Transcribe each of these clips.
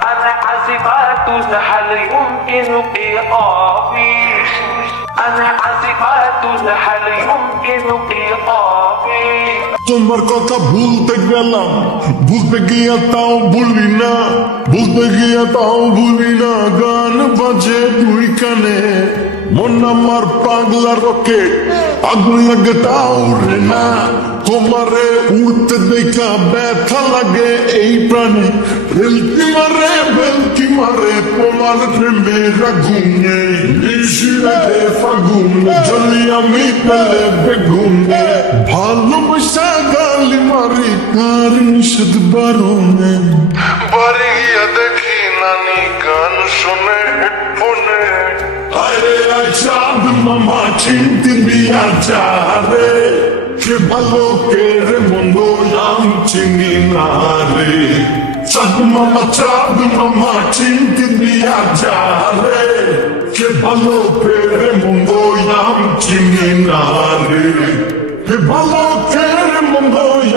أنا عازفات هل يمكن إيقافي أنا عازفات هل يمكن إيقافي তোমার কথা ভুলতে গেলাম ভুলতে গিয়া তাও ভুলি না ভুলতে গিয়া তাও ভুলি না গান বাজে দুই কানে মন আমার পাগলা রকেট আগুন লাগে তাও রে না তোমারে উড়তে দেখা ব্যথা লাগে এই প্রাণে ভেলকি মারে তোমার প্রেমের আগুনে নিশিরাতে ফাগুনে জ্বলি আমি পেলে বেগুনে ভালোবাসা গালি মারি কার নিষেধ বারণে বাড়ি গিয়া দেখি নানি গান শোনে হেডফোনে আরে চাঁদ মামা চিনতে দিয়া যা রে কে ভালো কে রে মন্দ আমি চিনি না রে চাঁদ মামা চিনতে দিয়া যা রে কে ভালো কে রে মন্দ আমি চিনি না রে কে ভালো কে রে মন্দ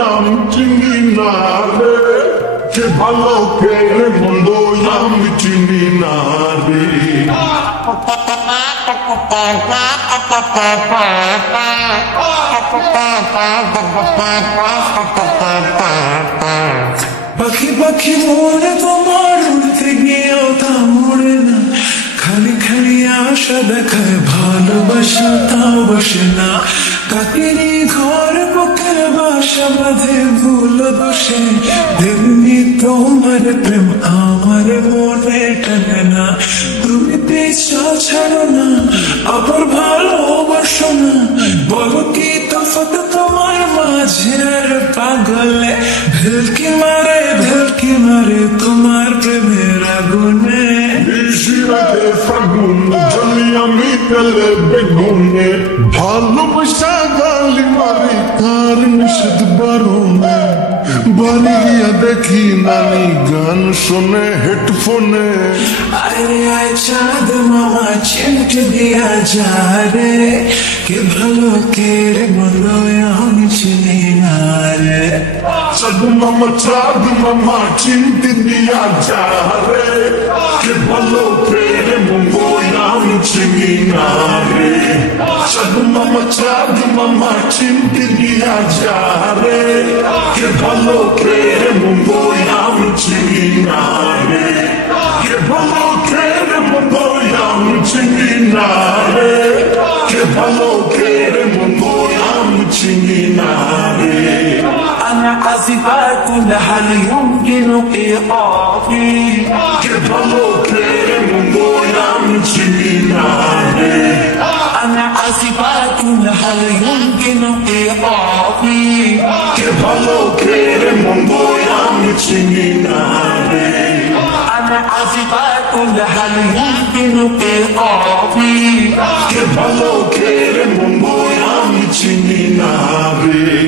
আমি চিনি না রে কে ভালো কে রে মন্দ আমি চিনি না রে পাখি পাখি মনে তোমার উড়তে গিয়েও তা মরে না খালি খালি আশা দেখায় ভালোবাসা তাও বসে না কাকেরই ঘর বুকের বাসা বাঁধে ভুল বসে তেমনি তোমার প্রেম আমার মনে টানে না তুমি পিছা ছাড়ো না আবার ভালোবাসো না বলো কি তফাৎ তোমার মাঝে আর পাগলে ভেলকি মারে তোমার প্রেমের আগুনে নিশিরাতে ফাগুনে জ্বলি আমি পেলে বেগুনে ভালোবাসা গালি মারি কার নিষেধ বারণে বাড়ি গিয়া দেখি নানি গান শোনে হেডফোনে আরে আয় চাঁদ মামা চিনতে দিয়া যা রে কে ভালো কে রে মন্দ আমি চিনি না রে চাঁদ মামা চিনতে দিয়া যা রে কে ভালো কে রে মন্দ আমি চিনি না রে চাঁদ মামা চিনতে দিয়া যা রে কে ভালো কে রে মন্দ আমি চিনি না রে কে ভালো কে রে মন্দ আমি চিনি না রে কে ভালো কে রে মন্দ আমি চিনি না রে أنا عازفات هل يمكن إيقافي কে ভালো কে রে মন্দ আমি চিনি না রে أنا عازفات هل يمكن إيقافي কে ভালো কে রে মন্দ আমি চিনি না রে أنا عازفات هل يمكن إيقافي কে ভালো কে রে মন্দ আমি চিনি না রে